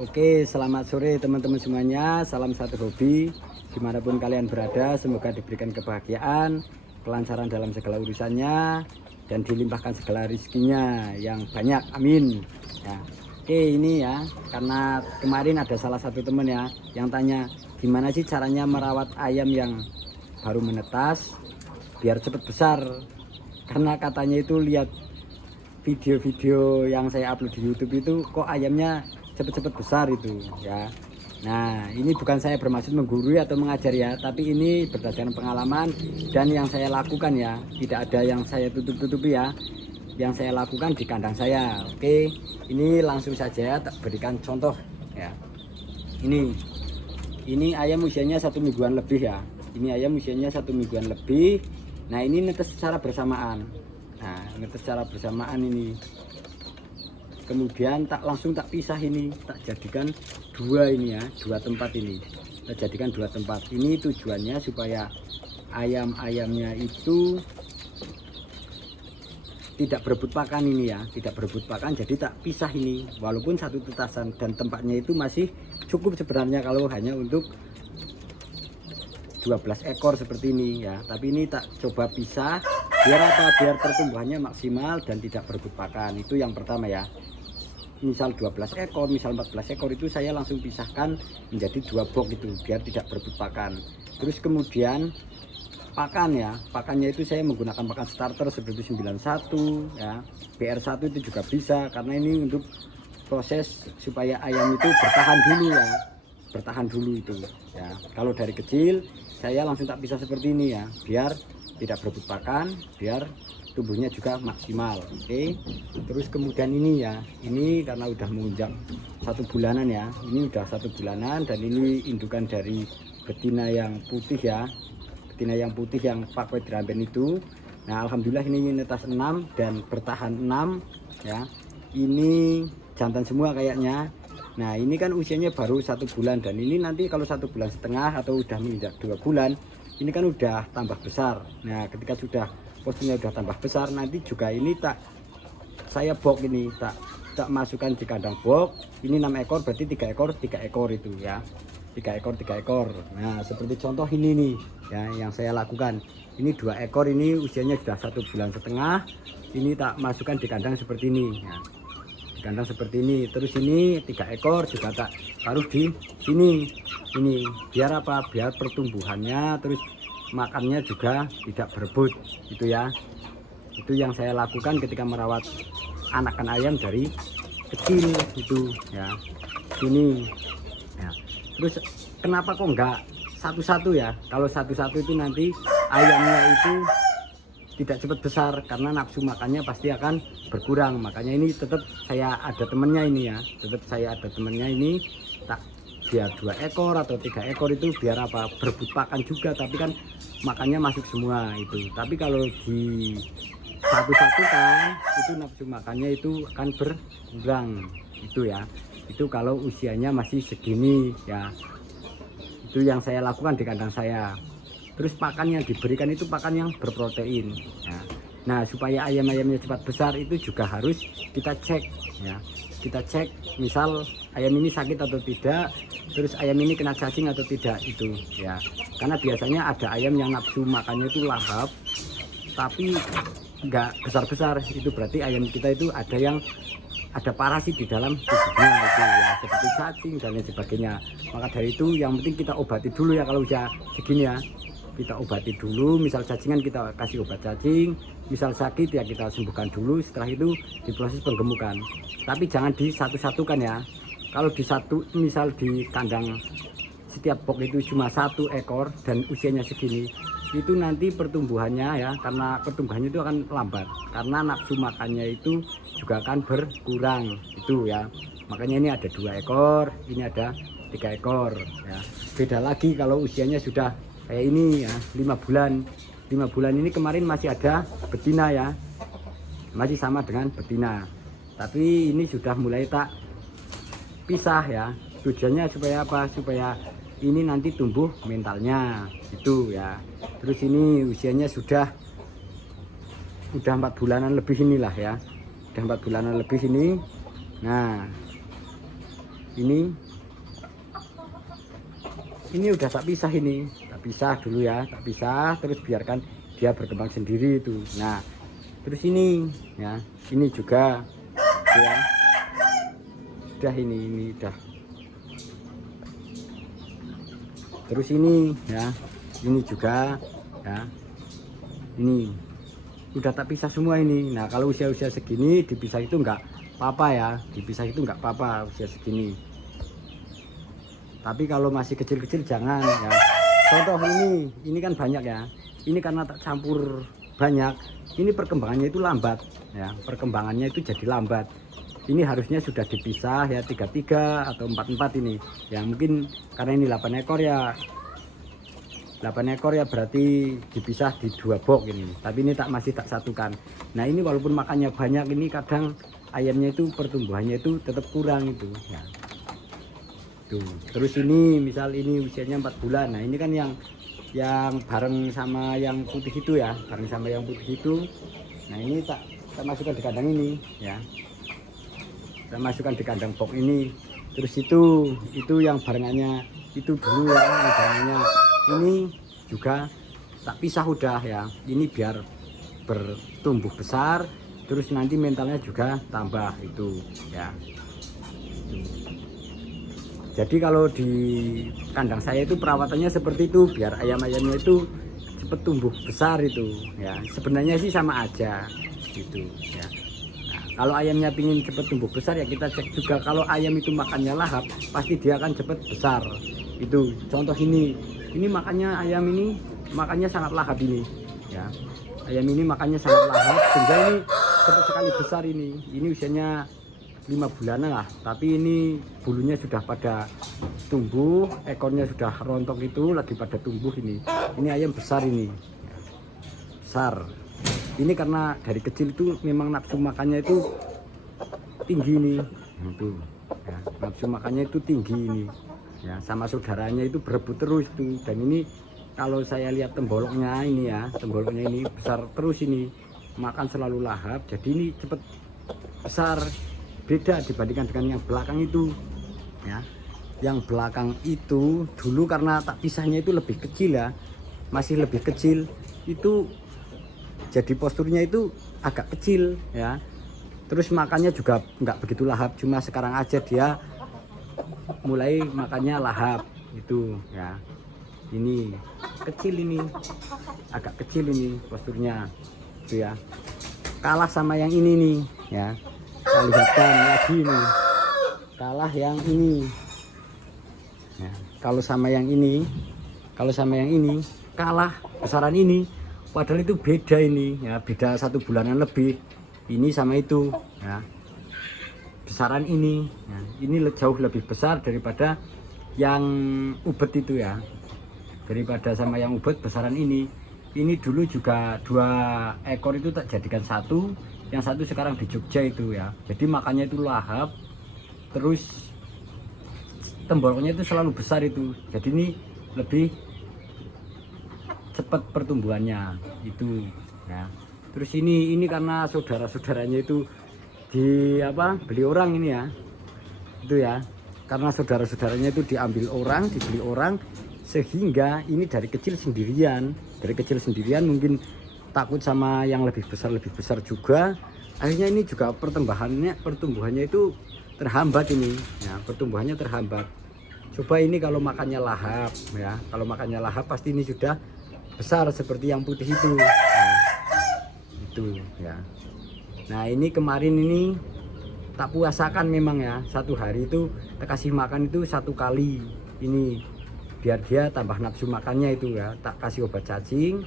Oke, selamat sore teman-teman semuanya. Salam satu hobi. Dimanapun kalian berada, semoga diberikan kebahagiaan, kelancaran dalam segala urusannya, dan dilimpahkan segala rezekinya yang banyak. Amin. Ya. Oke, ini ya, karena kemarin ada salah satu teman ya yang tanya, gimana sih caranya merawat ayam yang baru menetas biar cepat besar? Karena katanya itu lihat video-video yang saya upload di YouTube itu kok ayamnya cepet-cepet besar itu ya. Nah, ini bukan saya bermaksud menggurui atau mengajar ya, tapi ini berdasarkan pengalaman dan yang saya lakukan ya. Tidak ada yang saya tutup-tutupi ya, yang saya lakukan di kandang saya. Oke, ini langsung saja tak berikan contoh ya. Ini ayam usianya 1 mingguan lebih ya. Ini ayam usianya 1 mingguan lebih. Nah, ini netes secara bersamaan. Nah, netes secara bersamaan ini. Kemudian langsung tak pisah ini, tak jadikan dua ini ya, dua tempat ini. Tak jadikan dua tempat. Ini tujuannya supaya ayam-ayamnya itu tidak berebut pakan ini ya, tidak berebut pakan, jadi tak pisah ini. Walaupun satu tetasan dan tempatnya itu masih cukup sebenarnya kalau hanya untuk 12 ekor seperti ini ya, tapi ini tak coba pisah biar apa? Biar pertumbuhannya maksimal dan tidak berebut pakan. Itu yang pertama ya. Misal 12 ekor, misal 14 ekor itu saya langsung pisahkan menjadi 2 box itu biar tidak berebut pakan. Terus kemudian pakan ya, pakannya itu saya menggunakan pakan starter seperti 91 ya, BR1 itu juga bisa, karena ini untuk proses supaya ayam itu bertahan dulu ya, bertahan dulu itu ya. Kalau dari kecil saya langsung tak pisah seperti ini ya, biar tidak berebut pakan, biar tumbuhnya juga maksimal. Oke, terus kemudian ini ya, ini karena udah menginjak 1 bulanan ya, ini udah 1 bulanan dan ini indukan dari betina yang putih ya, betina yang putih yang pakai dramben itu. Nah, alhamdulillah ini netas 6 dan bertahan 6 ya. Ini jantan semua kayaknya. Nah, ini kan usianya baru 1 bulan dan ini nanti kalau 1,5 bulan atau udah menginjak 2 bulan, ini kan udah tambah besar. Nah, ketika sudah posisinya udah tambah besar, nanti juga ini saya box ini tak masukkan di kandang box. Ini 6 ekor berarti 3 ekor 3 ekor itu ya, 3 ekor 3 ekor. Nah, seperti contoh ini nih ya yang saya lakukan. Ini 2 ekor, ini usianya sudah 1,5 bulan. Ini tak masukkan di kandang seperti ini ya, di kandang seperti ini. Terus ini 3 ekor juga tak taruh di sini. Ini biar apa? Biar pertumbuhannya terus makannya juga tidak berebut itu ya. Itu yang saya lakukan ketika merawat anakan ayam dari kecil itu ya. Ini ya. Terus kenapa kok enggak satu-satu ya? Kalau satu-satu itu nanti ayamnya itu tidak cepat besar karena nafsu makannya pasti akan berkurang. Makanya ini tetap saya ada temennya ini ya, tetap saya ada temennya ini, tak biar 2 ekor atau 3 ekor itu biar apa? Berebut pakan juga, tapi kan makannya masuk semua itu. Tapi kalau di satu-satu kan itu nafsu makannya itu akan berkurang itu ya. Itu kalau usianya masih segini ya. Itu yang saya lakukan di kandang saya. Terus pakan yang diberikan itu pakan yang berprotein ya. Nah, supaya ayam-ayamnya cepat besar itu juga harus kita cek ya. Kita cek misal ayam ini sakit atau tidak, terus ayam ini kena cacing atau tidak itu ya. Karena biasanya ada ayam yang nafsu makannya itu lahap tapi enggak besar-besar, itu berarti ayam kita itu ada parasit di dalam tubuhnya itu ya, seperti cacing dan lain sebagainya. Maka dari itu yang penting kita obati dulu ya kalau usia segini ya. Kita obati dulu, misal cacingan kita kasih obat cacing, misal sakit ya kita sembuhkan dulu, setelah itu diproses penggemukan. Tapi jangan disatu-satukan ya. Kalau misal di kandang setiap box itu cuma 1 ekor dan usianya segini, itu nanti pertumbuhannya ya, karena pertumbuhannya itu akan lambat karena nafsu makannya itu juga akan berkurang itu ya. Makanya ini ada 2 ekor, ini ada 3 ekor ya. Beda lagi kalau usianya sudah kayak ini ya, 5 bulan. 5 bulan ini kemarin masih ada betina ya, masih sama dengan betina, tapi ini sudah mulai tak pisah ya. Tujuannya supaya apa? Supaya ini nanti tumbuh mentalnya itu ya. Terus ini usianya sudah 4 bulanan lebih inilah ya, udah 4 bulanan lebih ini. Nah, ini udah tak pisah, ini tak pisah dulu ya, tak pisah terus biarkan dia berkembang sendiri itu. Nah terus ini ya, ini juga ya sudah, ini udah. Terus ini ya, ini juga ya, ini udah tak pisah semua ini. Nah kalau usia-usia segini dipisah itu enggak apa-apa ya, dipisah itu enggak apa-apa usia segini. Tapi kalau masih kecil-kecil jangan ya. Contoh ini kan banyak ya. Ini karena tak campur banyak, ini perkembangannya itu lambat ya. Perkembangannya itu jadi lambat. Ini harusnya sudah dipisah ya, 3-3 atau 4-4 ini. Ya mungkin karena ini 8 ekor ya. 8 ekor ya berarti dipisah di 2 box ini. Tapi ini masih tak satukan. Nah ini walaupun makannya banyak, ini kadang ayamnya itu pertumbuhannya itu tetap kurang itu ya. Tuh. Terus ini misal ini usianya 4 bulan. Nah ini kan yang bareng sama yang putih itu ya, bareng sama yang putih itu. Nah ini tak masukkan di kandang ini ya, saya masukkan di kandang box ini. Terus itu yang barengannya itu dulu ya, yang barengannya ini juga tak pisah udah ya. Ini biar bertumbuh besar, terus nanti mentalnya juga tambah itu ya. Jadi kalau di kandang saya itu perawatannya seperti itu, biar ayam-ayamnya itu cepat tumbuh besar itu ya. Sebenarnya sih sama aja gitu ya. Nah, kalau ayamnya pingin cepat tumbuh besar ya kita cek juga. Kalau ayam itu makannya lahap, pasti dia akan cepat besar. Itu contoh ini makannya, ayam ini makannya sangat lahap ini ya. Ayam ini makannya sangat lahap sehingga ini cepat sekali besar ini. Ini usianya 5 bulanan lah, tapi ini bulunya sudah pada tumbuh, ekornya sudah rontok itu lagi pada tumbuh ini. Ini ayam besar ini, besar. Ini karena dari kecil itu memang nafsu makannya itu tinggi ini, itu ya, nafsu makannya itu tinggi ini. Ya, sama saudaranya itu berebut terus tuh. Dan ini kalau saya lihat temboloknya ini ya, temboloknya ini besar terus ini, makan selalu lahap. Jadi ini cepat besar. Beda dibandingkan dengan yang belakang itu ya. Yang belakang itu dulu karena tak pisahnya itu lebih kecil ya, masih lebih kecil itu, jadi posturnya itu agak kecil ya. Terus makannya juga nggak begitu lahap, cuma sekarang aja dia mulai makannya lahap itu ya. Ini kecil, ini agak kecil ini posturnya itu ya. Kalah sama yang ini nih ya. Kita lihatkan lagi nih, kalah yang ini ya. Kalau sama yang ini kalah besaran ini, padahal itu beda ini ya, beda 1 bulanan lebih ini sama itu ya. Besaran ini ya, ini jauh lebih besar daripada yang ubet itu ya, daripada sama yang ubet besaran ini. Ini dulu juga 2 ekor itu tak jadikan 1, yang 1 sekarang di Jogja itu ya. Jadi makannya itu lahap, terus temboloknya itu selalu besar itu. Jadi ini lebih cepat pertumbuhannya itu ya. Terus ini karena saudara-saudaranya itu beli orang ini ya. Itu ya. Karena saudara-saudaranya itu diambil orang, dibeli orang, sehingga ini dari kecil sendirian. Dari kecil sendirian mungkin takut sama yang lebih besar juga. Akhirnya ini juga pertumbuhannya itu terhambat ini ya, pertumbuhannya terhambat. Coba ini kalau makannya lahap ya, kalau makannya lahap pasti ini sudah besar seperti yang putih itu ya. Itu ya. Nah ini kemarin ini tak puasakan memang ya, 1 hari itu tak kasih makan itu 1 kali ini, biar dia tambah nafsu makannya itu ya. Tak kasih obat cacing,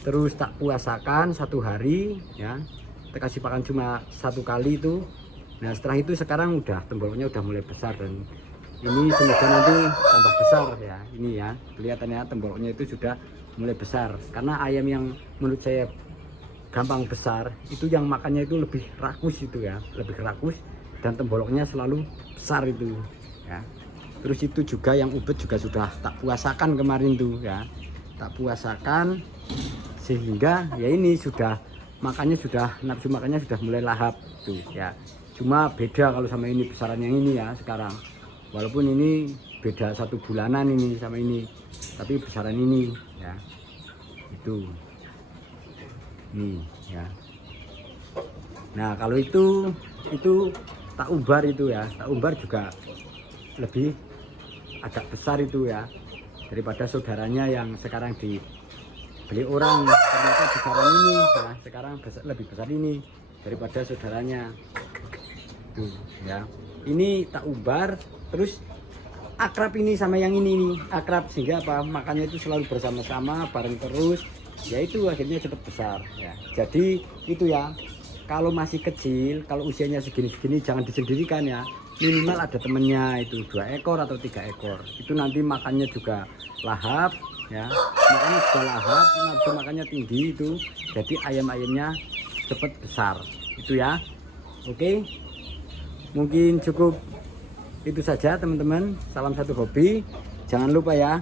terus tak puasakan 1 hari ya, kita kasih makan cuma 1 kali itu. Nah setelah itu sekarang udah temboloknya udah mulai besar, dan ini semoga nanti tambah besar ya. Ini ya kelihatannya temboloknya itu sudah mulai besar, karena ayam yang menurut saya gampang besar itu yang makannya itu lebih rakus itu ya, lebih rakus, dan temboloknya selalu besar itu ya. Terus itu juga yang ubet juga sudah tak puasakan kemarin tuh ya, tak puasakan, sehingga ya ini sudah makannya sudah, nafsu makannya sudah mulai lahap tuh ya. Cuma beda kalau sama ini besaran yang ini ya sekarang walaupun ini beda 1 bulanan ini sama ini, tapi besaran ini ya, itu nih ya. Nah kalau itu tak umbar itu ya, tak umbar juga lebih agak besar itu ya, daripada saudaranya yang sekarang dibeli orang, ternyata besaran ini ya, sekarang lebih besar ini daripada saudaranya tuh ya. Ini tak umbar, terus akrab ini sama yang ini nih, akrab sehingga apa, makannya itu selalu bersama-sama bareng terus ya, itu akhirnya cepat besar ya. Jadi itu ya, kalau masih kecil, kalau usianya segini-segini jangan disendirikan ya, minimal ada temennya itu 2 ekor atau 3 ekor, itu nanti makannya juga lahap ya, makannya juga lahap, nafsu makannya tinggi itu, jadi ayam-ayamnya cepat besar itu ya. Oke, mungkin cukup itu saja teman-teman, salam satu hobi. Jangan lupa ya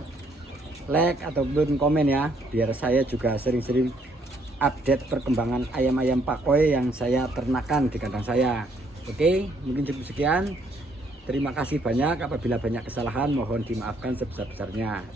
like ataupun komen ya, biar saya juga sering-sering update perkembangan ayam-ayam pakoi yang saya ternakan di kandang saya. Oke, mungkin cukup sekian. Terima kasih banyak, apabila banyak kesalahan mohon dimaafkan sebesar-besarnya.